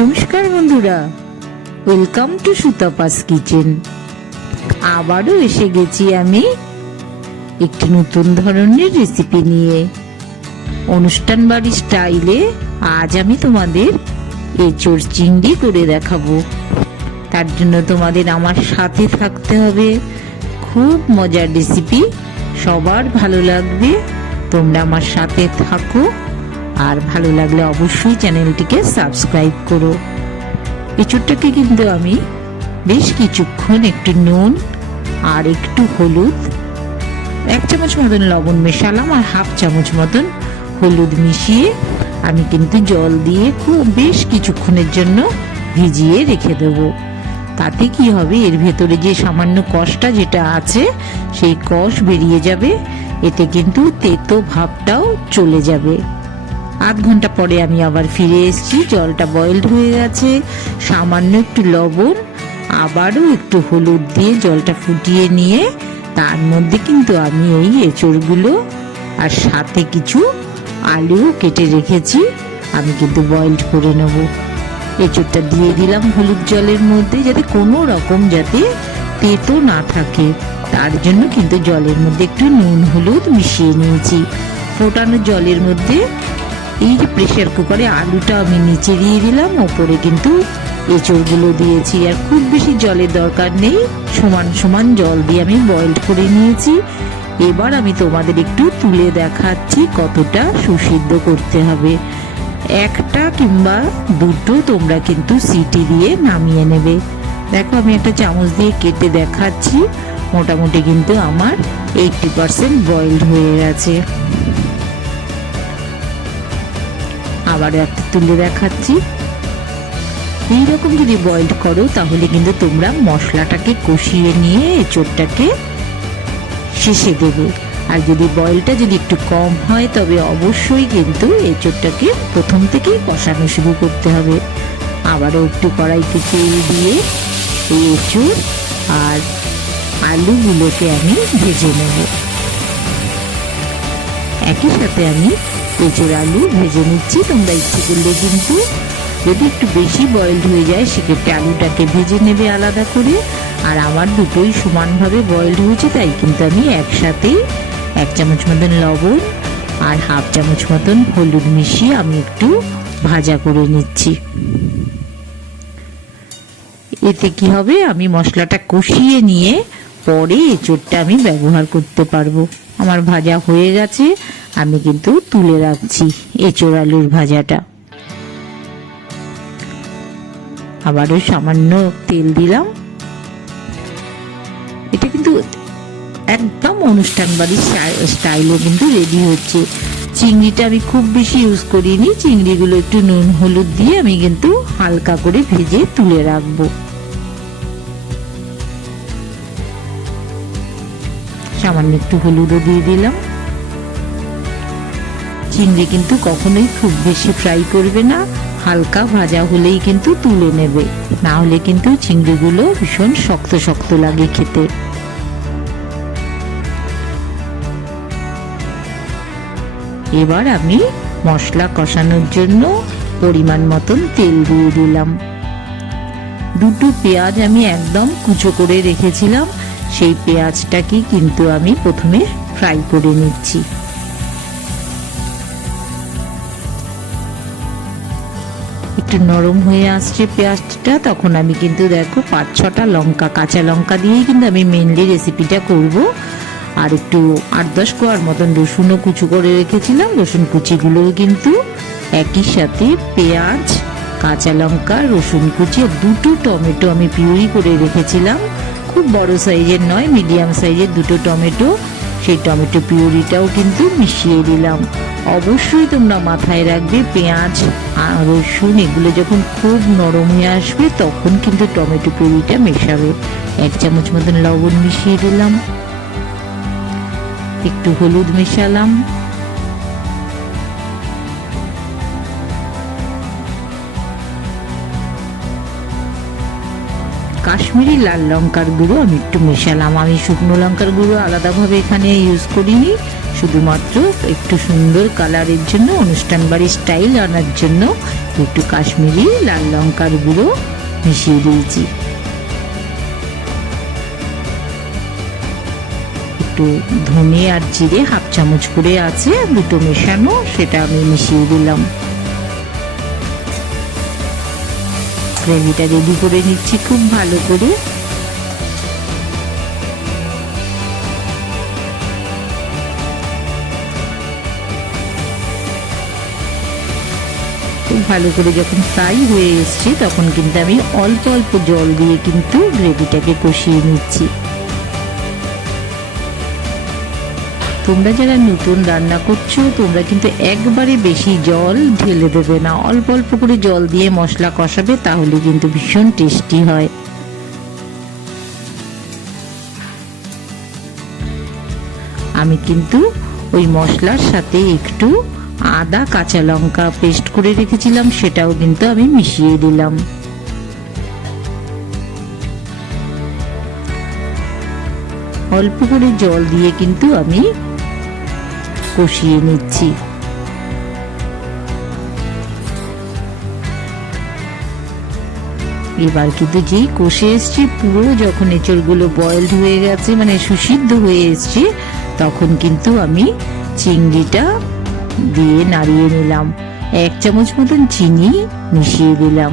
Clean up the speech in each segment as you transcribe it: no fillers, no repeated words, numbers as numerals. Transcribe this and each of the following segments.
নমস্কার বন্ধুরা, welcome to সুতাপাস kitchen. আবারও এসে গেছি আমি একটি নতুন ধরনের রেসিপি নিয়ে। অনুষ্ঠান বাড়ি স্টাইলে আজ আমি তোমাদের এঁচোড় চিংড়ি করে দেখাবো। তার জন্য তোমাদের আমার সাথে থাকতে হবে। খুব মজার রেসিপি, সবার ভালো লাগবে। তোমরা আমার সাথে থাকো, আর ভালো লাগলে অবশ্যই চ্যানেলটিকে সাবস্ক্রাইব করো। এঁচোড়টাকে কিন্তু আমি বেশ কিছুক্ষণ একটু নুন আর একটু হলুদ, 1 চামচ মতন লবণ মেশালাম, আর 1/2 চামচ মতন হলুদ মিশিয়ে আমি কিন্তু জল দিয়ে খুব বেশ কিছুক্ষণের জন্য ভিজিয়ে রেখে দেব। তাতে কি হবে, এর ভেতরে যে সামান্য কষটা যেটা আছে সেই কষ বেরিয়ে যাবে, এতে কিন্তু তেতো ভাবটাও চলে যাবে। আধ ঘন্টা পরে আমি আবার ফিরে এসেছি। জলটা বয়েলড হয়ে গেছে। সামান্য একটু লবণ, আবারও একটু হলুদ দিয়ে জলটা ফুটিয়ে নিয়ে তার মধ্যে কিন্তু আমি এই এঁচোড়গুলো আর সাথে কিছু আলু কেটে রেখেছি আমি কিন্তু বয়েলড করে নেব। এঁচোড়টা দিয়ে দিলাম হলুদ জলের মধ্যে, যাতে কোনো রকম যাতে তেতো না থাকে, তার জন্য কিন্তু জলের মধ্যে একটু নুন হলুদ মিশিয়ে নিয়েছি। ফোটানো জলের মধ্যে এই যে প্রেসার কুকারে আলুটা আমি নিচে দিয়ে দিলাম, ওপরে কিন্তু এঁচোড়গুলো দিয়েছি। আর খুব বেশি জলের দরকার নেই, সমান সমান জল দিয়ে আমি বয়েলড করে নিয়েছি। এবার আমি তোমাদের একটু তুলে দেখাচ্ছি কতটা সুসিদ্ধ করতে হবে। 1টা কিংবা 2টো তোমরা কিন্তু সিটি দিয়ে নামিয়ে নেবে। দেখো, আমি একটা চামচ দিয়ে কেটে দেখাচ্ছি। মোটামুটি কিন্তু আমার 80% বয়েলড হয়ে গেছে। আবার একটা তুলে দেখাচ্ছি। এইরকম যদি বয়েলড করো তাহলে কিন্তু তোমরা মশলাটাকে কষিয়ে নিয়ে এঁচোড়টাকে শেষে দেবে। আর যদি বয়েলটা যদি একটু কম হয় তবে অবশ্যই কিন্তু এঁচোড়টাকে প্রথম থেকেই কষানো শুরু করতে হবে। আবারও একটু কড়াইতে তেল দিয়ে এই এঁচোড় আর আলুগুলোকে আমি ভেজে নেব। একই সাথে আমি এঁচোড় আলু ভেজে নিচ্ছি। তোমরা ইচ্ছে করলে কিন্তু যদি একটু বেশি বয়েলড হয়ে যায় সেক্ষেত্রে আলুটাকে ভেজে নেবে আলাদা করে। আর আমার দুটোই সমানভাবে বয়েলড হয়েছে, তাই কিন্তু আমি একসাথেই 1 চামচ মতন লবণ আর 1/2 চামচ মতন হলুদ মিশিয়ে আমি একটু ভাজা করে নিচ্ছি। এতে কি হবে, আমি মশলাটা কষিয়ে নিয়ে পরে এঁচোড়টা আমি ব্যবহার করতে পারবো। আমার ভাজা হয়ে গেছে, আমি কিন্তু তুলে রাখছি এঁচোড় আলুর ভাজাটা। আবারও সামান্য তেল দিলাম। এটা কিন্তু একদম অনুষ্ঠান বাড়ির স্টাইলে কিন্তু রেডি হচ্ছে। চিংড়িটা আমি খুব বেশি ইউজ করিনি, চিংড়িগুলো একটু নুন হলুদ দিয়ে আমি কিন্তু হালকা করে ভেজে তুলে রাখবো। সামান্য একটু হলুদও দিয়ে দিলাম। চিংড়ি কিন্তু কখনোই খুব বেশি ফ্রাই করবে না, হালকা ভাজা হলেই কিন্তু তুলে নেবে, না হলে কিন্তু চিংড়িগুলো ভীষণ শক্ত শক্ত লাগে খেতে। এবার আমি মশলা কষানোর জন্য পরিমাণ মতন তেল দিয়ে দিলাম। 2টো পেঁয়াজ আমি একদম কুচো করে রেখেছিলাম, সেই পেঁয়াজটাকে কিন্তু আমি প্রথমে ফ্রাই করে নিচ্ছি। একটু নরম হয়ে আসছে পেঁয়াজটা, তখন আমি কিন্তু দেখো 5-6টা লঙ্কা, কাঁচা লঙ্কা দিয়েই কিন্তু আমি মেনলি রেসিপিটা করব। আর একটু 8-10 কোয়ার মতন রসুনও কুচো করে রেখেছিলাম, রসুন কুচিগুলোও কিন্তু একই সাথে পেঁয়াজ, কাঁচা লঙ্কা, রসুন কুচি, 2টো টমেটো আমি পিউরি করে রেখেছিলাম। খুব বড় সাইজের নয়, মিডিয়াম সাইজের 2টো টমেটো, সেই টমেটো পিউরিটাও কিন্তু মিশিয়ে দিলাম। অবশ্যই তোমরা মাথায় রাখবে, পেঁয়াজ আর রসুন এগুলো যখন খুব নরম হয়ে আসবে তখন কিন্তু টমেটো পিউরিটা মেশাবে। 1 চামচ মতন লবণ মিশিয়ে দিলাম, একটু হলুদ মেশালাম, কাশ্মীরি লাল লঙ্কার গুঁড়ো আমি একটু মেশালাম। আমি শুকনো লঙ্কার গুঁড়ো আলাদাভাবে এখানে ইউজ করিনি, শুধুমাত্র একটু সুন্দর কালারের জন্য, অনুষ্ঠান বাড়ির স্টাইল আনার জন্য একটু কাশ্মীরি লাল লঙ্কার গুঁড়ো মিশিয়ে দিয়েছি, একটু ধনে আর জিরে হাফ চামচ করে আছে, দুটো মেশানো, সেটা আমি মিশিয়ে দিলাম। গ্রেভিটা রেডি করে নিচ্ছি খুব ভালো করে। খুব ভালো করে যখন ফ্রাই হয়ে এসছে তখন কিন্তু আমি অল্প অল্প জল দিয়ে কিন্তু গ্রেভিটাকে কষিয়ে নিচ্ছি। তোমরা যারা নতুন রান্না করছো তোমরা কিন্তু একবারে বেশি জল ঢেলে দেবে না, অল্প অল্প করে জল দিয়ে মশলা কষাবে, তাহলে কিন্তু ভীষণ টেস্টি হয়। আমি কিন্তু ওই মশলার সাথে একটু আদা কাঁচা লঙ্কা পেস্ট করে রেখেছিলাম, সেটাও কিন্তু আমি মিশিয়ে দিলাম। অল্প করে জল দিয়ে কিন্তু আমি কষিয়ে নিচ্ছি। এবার কিন্তু যেই কষে এসছে, পুরো যখন এঁচড়গুলো বয়েলড হয়ে গেছে, মানে সুসিদ্ধ হয়ে এসছে, তখন কিন্তু আমি চিংড়িটা দিয়ে নাড়িয়ে নিলাম। 1 চামচ মতন চিনি মিশিয়ে দিলাম।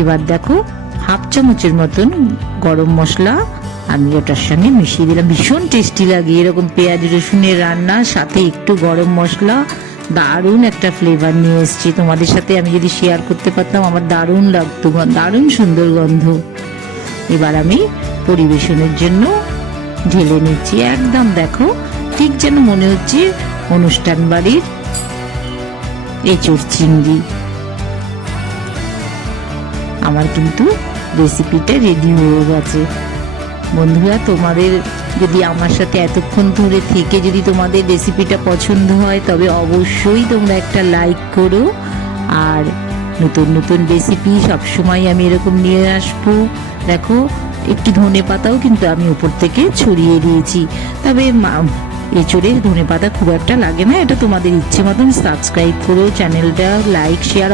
এবার দেখো হাফ চামচের মতন গরম মশলা আমি ওটার সঙ্গে মিশিয়ে দিলাম। ভীষণ টেস্টি লাগে এরকম পেঁয়াজ রসুনের রান্না, সাথে একটু গরম মশলা, দারুণ একটা ফ্লেভার নিয়ে এসেছি। তোমাদের সাথে আমি যদি শেয়ার করতে পারতাম আমার দারুণ লাগতো, দারুণ সুন্দর গন্ধ। এবার আমি পরিবেশনের জন্য ঢেলে নিচ্ছি। একদম দেখো ঠিক যেন মনে হচ্ছে অনুষ্ঠান বাড়ির এঁচড় চিংড়ি। আমার কিন্তু রেসিপিটা রেডি হয়ে গেছে। বন্ধুরা, তোমাদের যদি আমার সাথে এতক্ষণ ধরে থেকে যদি তোমাদের রেসিপিটা পছন্দ হয় তবে অবশ্যই তোমরা একটা লাইক করো। আর নতুন নতুন রেসিপি সবসময় আমি এরকম নিয়ে আসবো। দেখো একটু ধনে পাতাও কিন্তু আমি উপর থেকে ছড়িয়ে দিয়েছি। তবে এঁচড়ে ধনে পাতা খুব একটা লাগে না, এটা তোমাদের ইচ্ছে মতন। সাবস্ক্রাইব করো চ্যানেলটা, লাইক শেয়ার